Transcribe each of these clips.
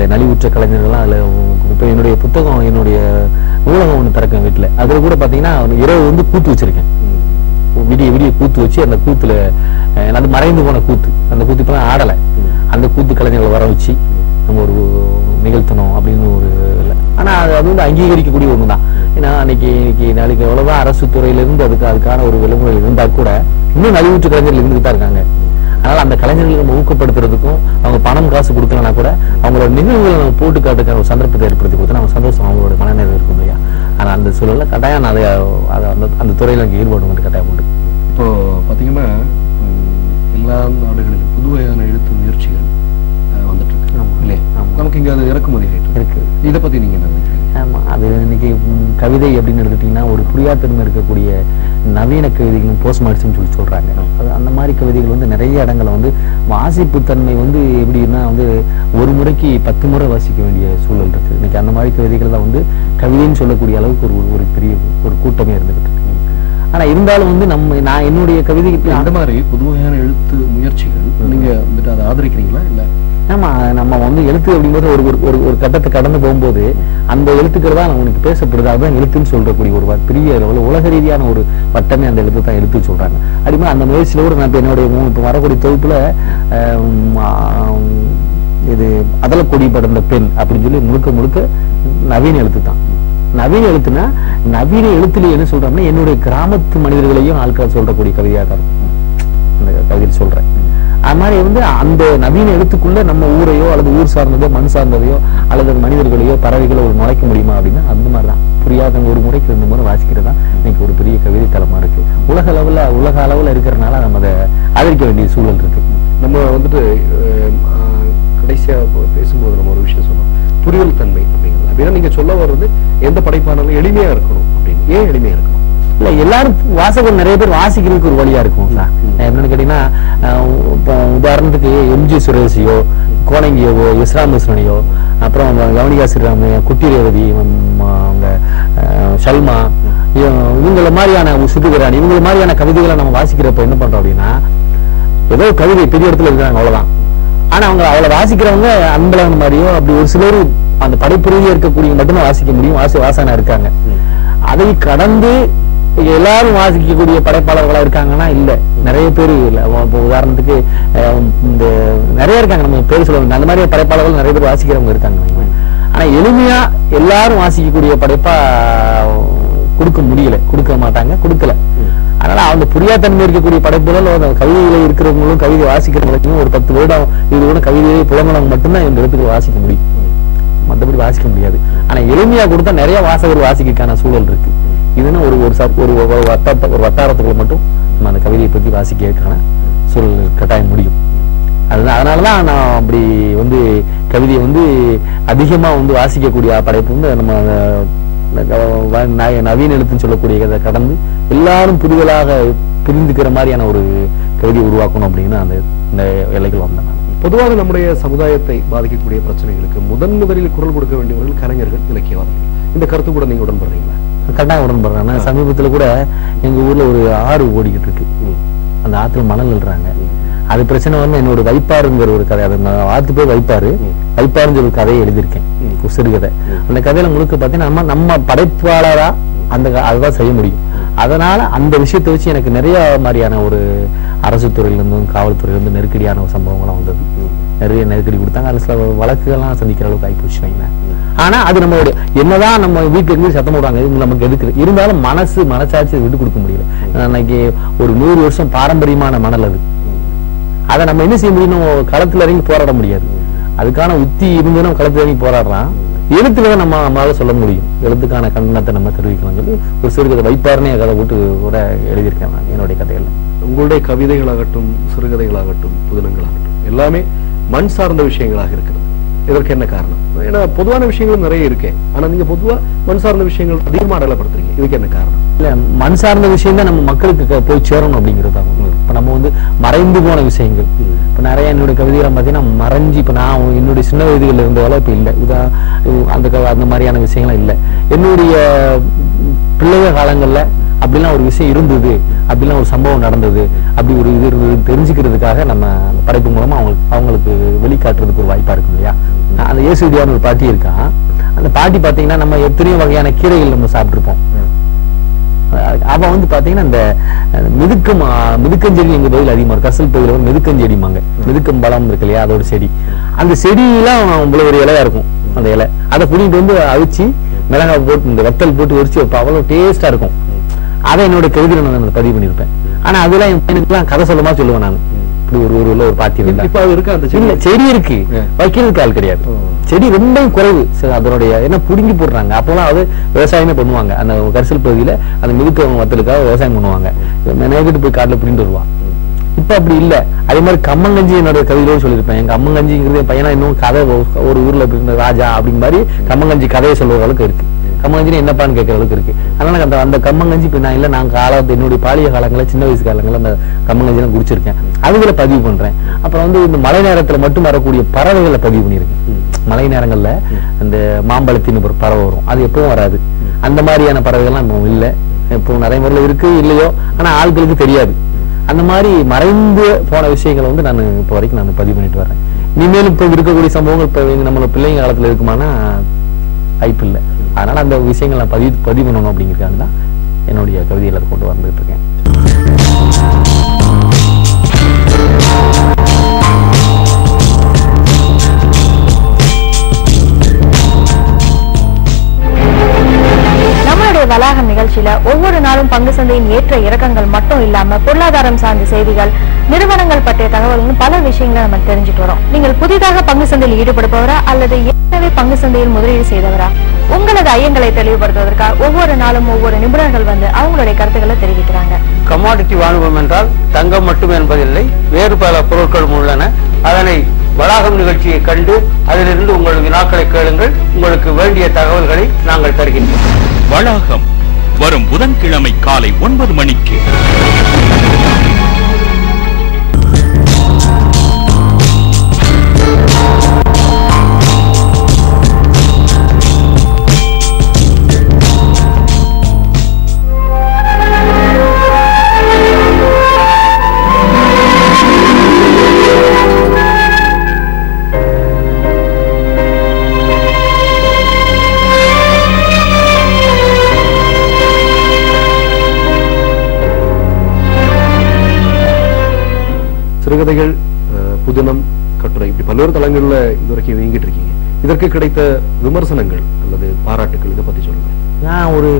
இந்த நலிவுற்ற கலைஞர்கள்லாம் அதில் இப்போ என்னுடைய புத்தகம் என்னுடைய நூலகம் ஒன்று திறக்கேன் வீட்டுல அதுல கூட பாத்தீங்கன்னா இரவு வந்து கூத்து வச்சிருக்கேன். விடிய விடிய கூத்து வச்சு அந்த கூத்துல அது மறைந்து போன கூத்து. அந்த கூத்து இப்ப ஆடலை. அந்த கூத்து கலைஞர்களை வர வச்சு நம்ம ஒரு நிகழ்த்தணும் அப்படின்னு ஒரு இல்லை. ஆனா அது அது வந்து அங்கீகரிக்கக்கூடிய ஒண்ணுதான். ஏன்னா அன்னைக்கு இன்னைக்கு நாளைக்கு எவ்வளோதான் அரசு துறையில இருந்து அதுக்கு அதுக்கான ஒரு விளம்பரம் இருந்தா கூட இன்னும் நலிவுற்ற கலைஞர்கள் இருந்துகிட்டு தான் இருக்காங்க. அதனால அந்த கலைஞர்களை நம்ம ஊக்கப்படுத்துறதுக்கும் அவங்க பணம் காசு கொடுக்கலனா கூட அவங்களோட நிகழ்வுகளை நம்ம போட்டு காட்டுக்கான ஒரு சந்தர்ப்பத்தை ஏற்படுத்தி கொடுத்தா நம்ம சந்தோஷம் அவங்களோட மனநிலை இருக்கும் இல்லையா? ஆனா அந்த சூழல்ல கட்டாயம் நான் அதை அதை அந்த அந்த துறையில எனக்கு ஈடுபாடு வந்து கட்டாயம் உண்டு. இப்போ பாத்தீங்கன்னா ம், எல்லா நாடுகளிலும் புதுவையான எழுத்து முயற்சிகள் வந்துட்டு இருக்கு. இல்லையா. நமக்கு இங்க அது இறக்குமதி இருக்கு. இதை பத்தி நீங்க என்ன நினைக்கிறீங்க? ஆமாம் அது இன்னைக்கு கவிதை அப்படின்னு எடுத்துட்டீங்கன்னா ஒரு புரியாத்தன்மை இருக்கக்கூடிய நவீன கவிதைகளும் போஸ்ட் மார்ட்ஸ்னு சொல்லி சொல்கிறாங்க அது அந்த மாதிரி கவிதைகள் வந்து நிறைய இடங்களை வந்து வாசிப்பு தன்மை வந்து எப்படின்னா வந்து ஒரு முறைக்கு பத்து முறை வாசிக்க வேண்டிய சூழல் இருக்குது இன்னைக்கு அந்த மாதிரி கவிதைகள் தான் வந்து கவிதைன்னு சொல்லக்கூடிய அளவுக்கு ஒரு ஒரு பெரிய ஒரு கூட்டமே இருந்துகிட்டு இருக்கு. ஆனா இருந்தாலும் வந்து நம்ம நான் என்னுடைய கவிதைக்கு அந்த மாதிரி புதுமையான எழுத்து முயற்சிகள் நீங்க வந்துட்டு அதை ஆதரிக்கிறீங்களா இல்லை? ஆமா நம்ம வந்து எழுத்து அப்படிங்கிறது ஒரு ஒரு- ஒரு ஒரு கட்டத்தை கடந்து போகும்போது அந்த எழுத்துக்கள் தான் உனக்கு பேசப்படுது. அதுதான் எழுத்துன்னு சொல்றக்கூடிய ஒரு பெரிய அளவில் உலக ரீதியான ஒரு வட்டமே அந்த எழுத்து தான் எழுத்து சொல்றாங்க. அப்படிமா அந்த முயற்சியில கூட நான் இப்ப என்னுடைய இப்போ வரக்கூடிய தொகுப்புல இது அதல கொடி படர்ந்த பெண் அப்படின்னு சொல்லி முழுக்க முழுக்க நவீன எழுத்து தான். நவீன எழுத்துனா நவீன எழுத்துல என்ன சொல்றோம்னா என்னுடைய கிராமத்து மனிதர்களையும் ஆட்கள் சொல்றக்கூடிய கவிதையாக தான் இருக்கும் அந்த கவிதை சொல்றேன். அது மாதிரி வந்து அந்த நவீன எழுத்துக்குள்ள நம்ம ஊரையோ அல்லது ஊர் சார்ந்ததோ மண் சார்ந்ததையோ அல்லது மனிதர்களையோ பறவைகளோ ஒரு நுழைக்க முடியுமா அப்படின்னா அந்த மாதிரி தான் புரியாதவங்க ஒரு முறைக்கு ரெண்டு முறை வாசிக்கிறது தான் இன்னைக்கு ஒரு பெரிய கவிதை தளமா இருக்கு. உலக அளவுல உலக அளவுல இருக்கிறனால நம்ம அதை ஆதரிக்க வேண்டிய சூழல் இருக்கு. நம்ம வந்துட்டு கடைசியாக கடைசியா பேசும்போது நம்ம ஒரு விஷயம் சொன்னோம் புரியல் தன்மை அப்படிங்கிறது. அப்படின்னா நீங்க சொல்ல வர்றது எந்த படைப்பானாலும் எளிமையா இருக்கணும் அப்படின்னு. ஏன் எளிமையா இருக்கணும்? இல்ல எல்லாரும் வாசகர் நிறைய பேர் வாசிக்கிறதுக்கு ஒரு வழியா இருக்கும் என்னன்னு கேட்டீங்கன்னா உதாரணத்துக்கு எம்ஜி சுரேஷியோ கோணங்கியோவோ இஸ்லாம் மிஸ்ரனியோ அப்புறம் கவனிகா ஸ்ரீராம் குட்டி ரேவதி அவங்க இவ- இவங்கள மாதிரியான சித்துகராணி இவங்கள மாதிரியான கவிதைகளை நம்ம வாசிக்கிறப்ப என்ன பண்றோம் அப்படின்னா ஏதோ கவிதை பெரிய இடத்துல இருக்காங்க அவ்வளவுதான். ஆனா அவங்க அவளை வாசிக்கிறவங்க அன்பழகன் மாதிரியோ அப்படி ஒரு சிலர் அந்த படைப்பு ரீதியா இருக்கக்கூடிய மட்டும்தான் வாசிக்க முடியும் வாசி வாசனா இருக்காங்க. அதை கடந்து எல்லாரும் வாசிக்கக்கூடிய படைப்பாளர்களா இருக்காங்கன்னா இல்ல. நிறைய பேர் இல்ல. இப்போ உதாரணத்துக்கு இந்த நிறைய இருக்காங்க. நம்ம பேர் சொல்ல அந்த மாதிரி படைப்பாளர்கள் நிறைய பேர் வாசிக்கிறவங்க இருக்காங்க. ஆனா எளிமையா எல்லாரும் வாசிக்கக்கூடிய படைப்பா கொடுக்க முடியல. கொடுக்க மாட்டாங்க. கொடுக்கல. அதனால அந்த புரியாத்தன்மை இருக்கக்கூடிய படைப்புகள் அந்த கவிதையில இருக்கிறவங்களும் கவிதை வாசிக்கிறவங்களுக்கும் ஒரு பத்து வருடம் இது கூட கவிதையை புலங்களவங்க மட்டும்தான் இந்த இடத்துக்கு வாசிக்க முடியும். மற்றபடி வாசிக்க முடியாது. ஆனா எளிமையா கொடுத்தா நிறைய வாசகர் வாசிக்கிறதுக்கான சூழல் இருக்கு. இதுனா ஒரு ஒரு சப்- ஒரு ஒரு வட்டாரத்தை ஒரு வட்டாரத்துக்குள்ள மட்டும் நம்ம அந்த கவிதையை பத்தி வாசிக்கிறதுக்கான சூழல் கட்டாயம் முடியும். அதுதான் அதனாலதான் நான் அப்படி வந்து கவிதையை வந்து அதிகமா வந்து வாசிக்கக்கூடிய படைப்பு வந்து நம்ம ந- நவீன எழுத்துன்னு சொல்லக்கூடிய இதை கடந்து எல்லாரும் புரிதலாக பிரிந்துக்கிற மாதிரியான ஒரு கவிதையை உருவாக்கணும் அப்படின்னு அந்த இந்த எல்லைகள் வந்தேன் பொதுவாக நம்முடைய சமுதாயத்தை பாதிக்கக்கூடிய பிரச்சனைகளுக்கு முதன் முதலில் குரல் கொடுக்க வேண்டியவர்கள் கலைஞர்கள் இலக்கியவாதிகள். இந்த கருத்து கூட நீங்க உடன்படுறீங்களா? கட்டாயம் உடன்படுறேன் நான் சமீபத்தில் கூட எங்க ஊர்ல ஒரு ஆறு ஓடிக்கிட்டு இருக்கு. அந்த ஆற்றுல மணல் இடுறாங்க அது பிரச்சனை வந்து என்னோட வைப்பாருங்கிற ஒரு கதை. அதை நான் ஆத்து போய் வைப்பாரு. வைப்பாருன்னு ஒரு கதையை எழுதியிருக்கேன். சிறுகதை. அந்த கதையில முழுக்க பார்த்தீங்கன்னா நம்ம நம்ம படைப்பாளரா அந்த அதுதான் செய்ய முடியும். அதனால அந்த விஷயத்தை வச்சு எனக்கு நிறைய மாதிரியான ஒரு அரசு துறையிலிருந்தும் இருந்தும் நெருக்கடியான ஒரு சம்பவங்கள்லாம் வந்தது. நிறைய நெருக்கடி கொடுத்தாங்க. அதில் சில வழக்குகள்லாம் சந்திக்கிற அளவுக்கு ஆயிப்போச்சு வைங்களேன். ஆனா அது நம்மளுடைய என்னதான் நம்ம வீட்டுல இருந்து சத்தம் போடுறாங்க இது நமக்கு எதுக்கு? இருந்தாலும் மனசு மனசாட்சி விட்டு கொடுக்க முடியல. அன்னைக்கு ஒரு நூறு வருஷம் பாரம்பரியமான மணல் அது. அதை நம்ம என்ன செய்ய முடியும்? களத்துல இறங்கி போராட முடியாது. அதுக்கான உத்தி இருந்து நம்ம களத்துல இறங்கி போராடுறான். எழுத்துல தான் நம்ம நம்மளால சொல்ல முடியும். எழுத்துக்கான கண்டனத்தை நம்ம தெரிவிக்கலாம் சொல்லி ஒரு சிறுகதை வைப்பாருன்னே கதை போட்டு கூட எழுதியிருக்கேன் நான் என்னுடைய கதையில. உங்களுடைய கவிதைகளாகட்டும் சிறுகதைகளாகட்டும் புதினங்களாகட்டும் எல்லாமே மண் சார்ந்த விஷயங்களாக இருக்கிறது. இதற்கு என்ன காரணம்? ஏன்னா பொதுவான விஷயங்கள் நிறைய இருக்கே. ஆனா நீங்க பொதுவா மண் சார்ந்த விஷயங்கள் அதிகமா அடலப்படுத்துறீங்க இதுக்கு என்ன காரணம்? இல்ல மண் சார்ந்த விஷயம் தான் நம்ம மக்களுக்கு போய் சேரணும் அப்படிங்கிறது இப்ப நம்ம வந்து மறைந்து போன விஷயங்கள். இப்ப நிறைய என்னுடைய கவிதைகளை பாத்தீங்கன்னா மறைஞ்சு இப்ப நான் என்னுடைய சின்ன வயதுகள்ல இருந்ததால இப்ப இல்ல. இதா அந்த அந்த மாதிரியான விஷயங்கள்லாம் இல்ல. என்னுடைய பிள்ளைய காலங்கள்ல அப்படிலாம் ஒரு விஷயம் இருந்தது. அப்படிலாம் ஒரு சம்பவம் நடந்தது. அப்படி ஒரு இது இருந்தது. தெரிஞ்சுக்கிறதுக்காக நம்ம படைப்பு மூலமா அவங்களுக்கு அவங்களுக்கு வெளிக்காட்டுறதுக்கு ஒரு வாய்ப்பா இருக்கும் இல்லையா? அந்த ஏசுடியான்னு ஒரு பாட்டி இருக்கான் அந்த பாட்டி பாத்தீங்கன்னா நம்ம எத்தனையோ வகையான கீரைகள் நம்ம சாப்பிட்டிருப்போம். அவன் அவ வந்து பாத்தீங்கன்னா இந்த மிதுக்கம் மிதுக்கஞ்செடி எங்க பகுதியில் அதிகமா இருக்கும். கசல் பகுதியில் வந்து மிதுக்கஞ்செடிமாங்க மிதுக்கம் பழம் இருக்கு இல்லையா? அதோட செடி. அந்த செடியெல்லாம் இவ்வளவு ஒரு இலையா இருக்கும். அந்த இலை. அதை புடிங்கிட்டு வந்து அவிச்சு மிளகாய் போட்டு இந்த வத்தல் போட்டு உரிச்சு வைப்பா. அவ்வளவு டேஸ்டா இருக்கும். அதை என்னோட கவிதையில நான் பதிவு பண்ணியிருப்பேன். ஆனா அதெல்லாம் என் பையனுக்குலாம் கதை சொல்லமா சொல்லுவேன் நான். இப்படி ஒரு ஊர்ல ஒரு பாட்டி இருந்தா. இருக்கா அந்த செடி? செடி இருக்கு. வைக்கிறதுக்கு ஆள் கிடையாது. செடி ரொம்ப குறைவு. சரி, அதனுடைய என்ன புடுங்கி போடுறாங்க. அப்பெல்லாம் அது விவசாயமே பண்ணுவாங்க. அந்த கரிசல் பகுதியில அந்த மிதுக்க வத்தலுக்காக விவசாயம் பண்ணுவாங்க. மெனக்கிட்டு போய் காட்டுல பிடிட்டு வருவா இப்ப அப்படி இல்ல. அதே மாதிரி கம்மங்கஞ்சி என்னோட கவிதையோடு சொல்லியிருப்பேன். எங்க கம்மங்கஞ்சிங்கிறது என் பையனா இன்னும் கதை ஒரு- ஊர்ல இருந்த ராஜா அப்படிங்கிற மாதிரி கம்மங்கஞ்சி கதையை சொல்ற அளவுக்கு இருக்கு. கம்மங்கஞ்சி என்னப்பான்னு கேட்கற அளவுக்கு இருக்கு. அதனால அந்த அந்த கம்மங்கஞ்சி இப்ப நான் இல்ல நான் காலத்து என்னுடைய பாலிய காலங்களை சின்ன வயசு காலங்களில் அந்த கம்மங்கஞ்சி எல்லாம் குடிச்சிருக்கேன். அதுகளை பதிவு பண்றேன். அப்புறம் வந்து இந்த மழை நேரத்துல மட்டும் வரக்கூடிய பறவைகளை பதிவு பண்ணியிருக்கேன். மழை நேரங்கள்ல அந்த மாம்பழத்தின் ஒரு பறவை வரும். அது எப்பவும் வராது. அந்த மாதிரியான பறவைகள்லாம் இப்போ இல்ல. இப்போ நிறைய முறையில் இருக்கு இல்லையோ. ஆனா ஆட்களுக்கு தெரியாது. அந்த மாதிரி மறைந்து போன விஷயங்களை வந்து நான் இப்போ வரைக்கும் நான் பதிவு பண்ணிட்டு வரேன் இனிமேல் இப்போ இருக்கக்கூடிய சம்பவங்கள் இப்போ நம்மளோட பிள்ளைங்க காலத்துல இருக்குமானா வாய்ப்பு இல்லை அதனால அந்த விஷயங்களை நான் பதிவு பதிவு பண்ணணும் அப்படிங்கிறதுக்காக தான் என்னுடைய கவிதைகளை அதை கொண்டு வந்துட்டு இருக்கேன் நம்மளுடைய வளாகம் நிகழ்ச்சியில ஒவ்வொரு நாளும் பங்கு சந்தையின் ஏற்ற இறக்கங்கள் மட்டும் இல்லாம பொருளாதாரம் சார்ந்த செய்திகள் நிறுவனங்கள் பற்றிய தகவல்கள் பல விஷயங்களை நம்ம தெரிஞ்சுட்டு வரோம். நீங்கள் புதிதாக பங்கு சந்தையில் ஈடுபடுபவரா அல்லது ஏற்கனவே பங்கு சந்தையில் முதலீடு செய்தவரா? உங்களது ஐயங்களை தெளிவுபடுத்துவதற்காக ஒவ்வொரு நாளும் ஒவ்வொரு நிபுணர்கள் வந்து அவங்களுடைய கருத்துக்களை தெரிவிக்கிறாங்க. கமாடிட்டி வாணிபம் என்றால் தங்கம் மட்டும் என்பதில்லை வேறு பல பொருட்களும் உள்ளன. அதனை வளாகம் நிகழ்ச்சியை கண்டு அதிலிருந்து உங்கள் வினாக்களை கேளுங்கள். உங்களுக்கு வேண்டிய தகவல்களை நாங்கள் தருகின்றோம். வளாகம் வரும் புதன்கிழமை காலை ஒன்பது மணிக்கு. சிறுகதைகள் புதினம் கட்டுரை இப்படி பல்வேறு தளங்கள்ல இதுவரைக்கும் இயங்கிட்டு இருக்கீங்க இதற்கு கிடைத்த விமர்சனங்கள் அல்லது பாராட்டுகள் இதை பத்தி சொல்லுங்க. நான் ஒரு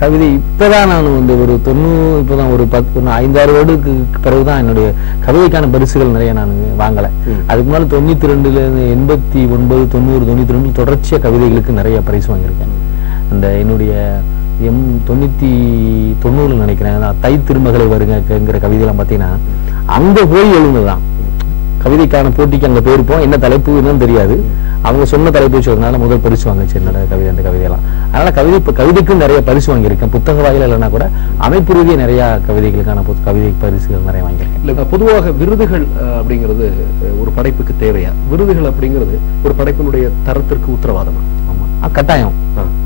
கவிதை இப்பதான் நான் வந்து ஒரு தொண்ணூறு இப்பதான் ஒரு பத்து ஐந்தாறு வருடத்துக்கு பிறகுதான் என்னுடைய கவிதைக்கான பரிசுகள் நிறைய நான் வாங்கல. அதுக்கு முன்னால தொண்ணூத்தி ரெண்டுல இருந்து எண்பத்தி ஒன்பது தொண்ணூறு தொண்ணூத்தி ரெண்டு தொடர்ச்சியா கவிதைகளுக்கு நிறைய பரிசு வாங்கியிருக்கேன். அந்த என்னுடைய எம் தொண்ணூத்தி தொண்ணூறுல நினைக்கிறேன் நான் தை திருமகளை வருங்கிற கவிதைலாம் பாத்தீங்கன்னா அங்க போய் எழுந்ததுதான். கவிதைக்கான போட்டிக்கு அங்க போயிருப்போம். என்ன தலைப்பு என்னன்னு தெரியாது. அவங்க சொன்ன தலைப்பு வச்சதுனால முதல் பரிசு வாங்குச்சு என்னோட கவிதை அந்த கவிதையெல்லாம். அதனால கவிதை இப்ப கவிதைக்கும் நிறைய பரிசு வாங்கியிருக்கேன். புத்தக வாயில இல்லைன்னா கூட அமைப்பு ரீதியா நிறைய கவிதைகளுக்கான புத்- கவிதை பரிசுகள் நிறைய வாங்கியிருக்கேன். இல்ல பொதுவாக விருதுகள் அப்படிங்கிறது ஒரு படைப்புக்கு தேவையா? விருதுகள் அப்படிங்கிறது ஒரு படைப்பினுடைய தரத்திற்கு உத்தரவாதமா? ஆமா. கட்டாயம்.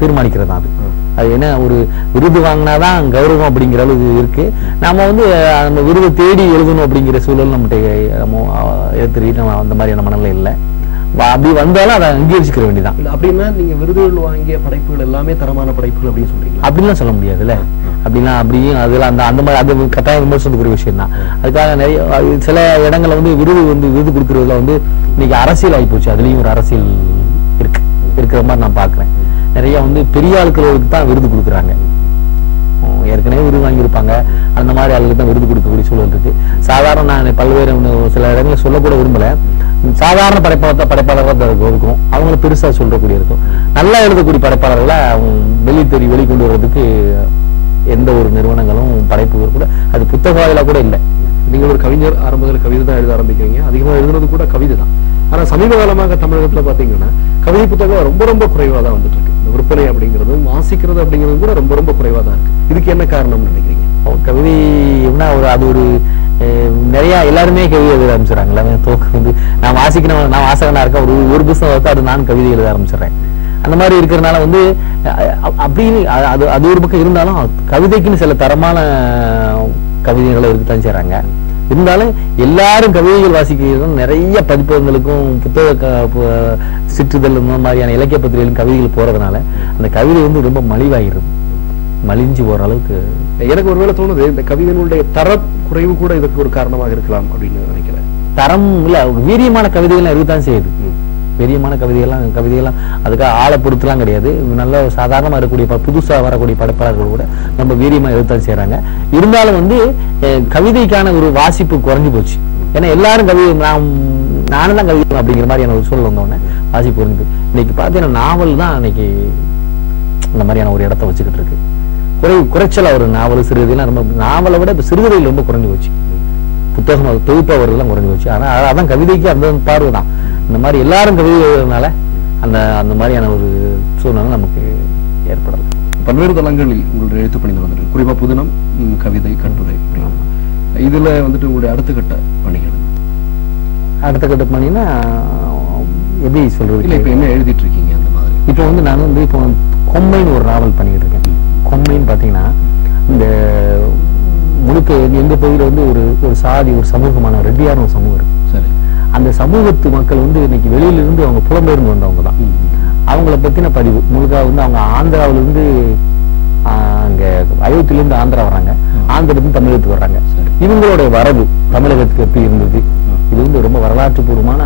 தீர்மானிக்கிறது தான் அது. அது என்ன ஒரு விருது வாங்கினாதான் கௌரவம் அப்படிங்கிற அளவு இருக்கு. நாம வந்து அந்த விருதை தேடி எழுதணும் அப்படிங்கிற சூழல் நம்மகிட்ட நம்ம அஹ், எடுத்துட்டு நம்ம அந்த மாதிரியான மனநிலை இல்லை. அப்படி வந்தாலும் அதை அங்கீகரிச்சுக்கிற வேண்டியதான் அப்படின்னா நீங்க விருதுகள் வாங்கிய படைப்புகள் எல்லாமே தரமான படைப்புகள் அப்படின்னு சொல்றீங்களா? அப்படிலாம் சொல்ல முடியாதுல்ல. அப்படிலாம் அப்படியும் அதெல்லாம் அந்த அந்த மாதிரி அது கட்டாயம் விமர்சனத்துக்குரிய விஷயம் தான் அதுக்காக நிறைய சில இடங்கள்ல வந்து விருது வந்து விருது கொடுக்கறதுல வந்து இன்னைக்கு அரசியல் ஆகி போச்சு அதுலயும் ஒரு அரசியல் இருக்கு. இருக்கிற மாதிரி நான் பாக்குறேன் நிறைய வந்து பெரிய ஆட்களுக்கு தான் விருது கொடுக்குறாங்க. ஏற்கனவே விருது வாங்கியிருப்பாங்க. அந்த மாதிரி ஆளுக்கு தான் விருது கொடுக்கக்கூடிய சூழல் இருக்கு. சாதாரண நான் பல்வேறு இன்னும் சில இடங்களில் சொல்லக்கூட விரும்பல. சாதாரண படைப்பாளர் படைப்பாளராக தான் இருக்கும் இருக்கும். அவங்கள சொல்லக்கூடிய இருக்கும். நல்லா எழுதக்கூடிய படைப்பாளர்களை வெளி தெரி வெளிக்கொண்டு வர்றதுக்கு எந்த ஒரு நிறுவனங்களும் படைப்பு கூட அது புத்தக வாயிலாக கூட இல்லை. நீங்க ஒரு கவிஞர் ஆரம்பத்தில் கவிதை தான் எழுத ஆரம்பிக்கிறீங்க. அதிகமாக எழுதுனது கூட கவிதை தான். ஆனால் சமீப காலமாக தமிழகத்தில் பார்த்தீங்கன்னா கவிதை புத்தகம் ரொம்ப ரொம்ப குறைவாக தான் வந்துட்டு இருக்கு. விற்பனை அப்படிங்கிறதும் வாசிக்கிறது அப்படிங்கிறது கூட ரொம்ப ரொம்ப குறைவாக தான் இருக்கு. இதுக்கு என்ன காரணம்னு நினைக்கிறீங்க? கவிதை எப்படின்னா ஒரு அது ஒரு நிறைய எல்லாருமே கவிதை எழுத ஆரம்பிச்சிடறாங்களா தோக்கு வந்து நான் வாசிக்கணும் நான் வாசகனா இருக்கேன் ஒரு ஒரு புத்தகம் வந்து அது நான் கவிதை எழுத ஆரம்பிச்சிடறேன். அந்த மாதிரி இருக்கிறதுனால வந்து அப்படின்னு அது அது ஒரு பக்கம் இருந்தாலும் கவிதைக்குன்னு சில தரமான கவிதைகளை இருக்கத்தான் செய்கிறாங்க இருந்தாலும் எல்லாரும் கவிதைகள் வாசிக்கிறதும் நிறைய பதிப்பகங்களுக்கும் புத்தக சிற்றிதழ் இந்த மாதிரியான இலக்கிய பத்திரிகைகளும் கவிதைகள் போறதுனால அந்த கவிதை வந்து ரொம்ப மலிவாகிறது மலிஞ்சு போற அளவுக்கு எனக்கு ஒருவேளை தோணுது இந்த கவிதையினுடைய தர குறைவு கூட இதற்கு ஒரு காரணமாக இருக்கலாம் அப்படின்னு நினைக்கிறேன். தரம் இல்ல வீரியமான கவிதைகள்லாம் இருக்கத்தான் செய்யுது. பெரியமான கவிதைகள்லாம் கவிதைகள்லாம் அதுக்காக ஆளை பொறுத்துலாம் கிடையாது. நல்ல சாதாரணமா இருக்கக்கூடிய புதுசாக புதுசா வரக்கூடிய படைப்பாளர்கள் கூட நம்ம வீரியமா எழுத்தான் செய்கிறாங்க இருந்தாலும் வந்து கவிதைக்கான ஒரு வாசிப்பு குறைஞ்சு போச்சு. ஏன்னா எல்லாரும் கவிதை நான் நானும் தான் கவிதை அப்படிங்கிற மாதிரியான ஒரு சூழல் வந்தோடனே வாசிப்பு குறைஞ்சு இன்னைக்கு பார்த்தீங்கன்னா நாவல் தான் இன்னைக்கு அந்த மாதிரியான ஒரு இடத்த வச்சுக்கிட்டு இருக்கு. குறை குறைச்சலாக ஒரு நாவல் சிறுகதைலாம் ரொம்ப நாவலை விட இப்போ சிறுகதையில் ரொம்ப குறைஞ்சி போச்சு. புத்தகம் தொகுப்பு அவர்கள்லாம் குறைஞ்சி குறைஞ்சு போச்சு. ஆனா அதான் கவிதைக்கு அந்த பார்வை தான். இந்த மாதிரி எல்லாரும் கவிதை எழுதுறதுனால அந்த அந்த மாதிரியான ஒரு சூழ்நிலை நமக்கு ஏற்படல. பல்வேறு தளங்களில் உங்களுடைய எழுத்து பணிகள் வந்துருக்கு குறிப்பா புதினம் கவிதை கட்டுரை. இதுல வந்துட்டு உங்களுடைய அடுத்த கட்ட பணிகள்? அடுத்த கட்ட பண்ணினா எப்படி இல்ல சொல்றது இப்ப என்ன எழுதிட்டு இருக்கீங்க அந்த மாதிரி? இப்போ வந்து நான் வந்து இப்போ கொம்மைன்னு ஒரு நாவல் பண்ணிட்டு இருக்கேன் கொம்மைன்னு பாத்தீங்கன்னா இந்த முழுக்க எங்க பகுதியில வந்து ஒரு ஒரு சாதி ஒரு சமூகமான ரெட்டியான ஒரு சமூகம் இருக்கு. சமூகத்து மக்கள் வந்து இன்னைக்கு வெளியில இருந்து அவங்க புலம்பெயர்ந்து வந்தவங்க தான். அவங்கள பத்தின பதிவு. முழுக்க வந்து அவங்க ஆந்திராவுல இருந்து ஆஹ், அங்க அயோத்தியில இருந்து ஆந்திரா வர்றாங்க ஆந்திரா இருந்து தமிழகத்துக்கு வர்றாங்க. இவங்களுடைய வரவு தமிழகத்துக்கு எப்படி இருந்தது? இது வந்து ரொம்ப வரலாற்று பூர்வமான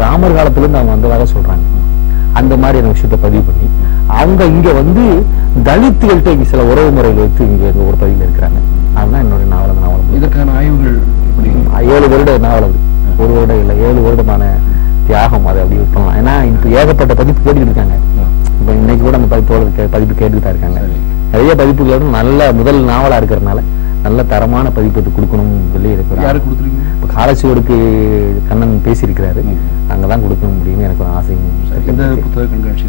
ராமர் காலத்துல இருந்து அவங்க வந்ததாக சொல்றாங்க. அந்த மாதிரியான விஷயத்த பதிவு பண்ணி அவங்க இங்க வந்து தலித்துகள்கிட்ட இங்க சில உறவு முறைகள் வைத்து இங்க எங்க ஒரு பதிவில் இருக்கிறாங்க. அதுதான் என்னுடைய நாவல் நாவல் இதற்கான ஆய்வுகள் ஏழு வருட நாவல் அது. ஒரு வருடம் இல்ல ஏழு வருடமான தியாகம் அதை அப்படி பண்ணலாம். ஏன்னா இப்ப ஏகப்பட்ட பதிப்பு போட்டுக்கிட்டு இருக்காங்க. இப்ப இன்னைக்கு கூட அந்த பதிப்போட பதிப்பு கேட்டுட்டு தான் இருக்காங்க. சரி. நிறைய பதிப்புகளோட நல்ல முதல் நாவலா இருக்கிறதுனால நல்ல தரமான பதிப்பு இது கொடுக்கணும் சொல்லி கொடுத்துருக்கீங்க இப்ப காலச்சுவடுக்கு கண்ணன் பேசியிருக்கிறாரு. ம். அங்கதான் கொடுக்க முடியும்னு எனக்கு ஒரு ஆசை புத்தக கண்காட்சி.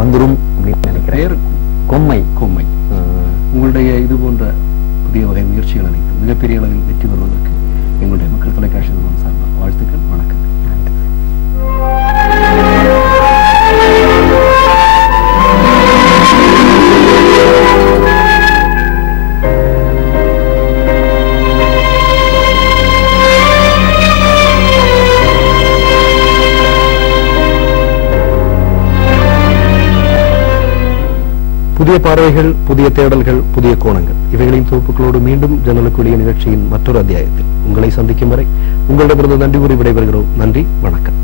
வந்துரும் அப்படின்னு நினைக்கிறேன். கொம்மை. கோம்மை. உங்களுடைய இது போன்ற புதிய வகை முயற்சிகள் அனைத்தும் மிகப்பெரிய அளவில் வெற்றி பெறுவதற்கு எங்களுடைய மக்கள் தொலைக்காட்சி சார்பாக வாழ்த்துக்கள். வணக்கம். புதிய பார்வைகள் புதிய தேடல்கள் புதிய கோணங்கள். இவைகளின் தொகுப்புகளோடு மீண்டும் ஜன்னலுக்குரிய நிகழ்ச்சியின் மற்றொரு அத்தியாயத்தில் உங்களை சந்திக்கும் வரை உங்களிடமிருந்து நன்றி கூறி விடைபெறுகிறோம். நன்றி வணக்கம்.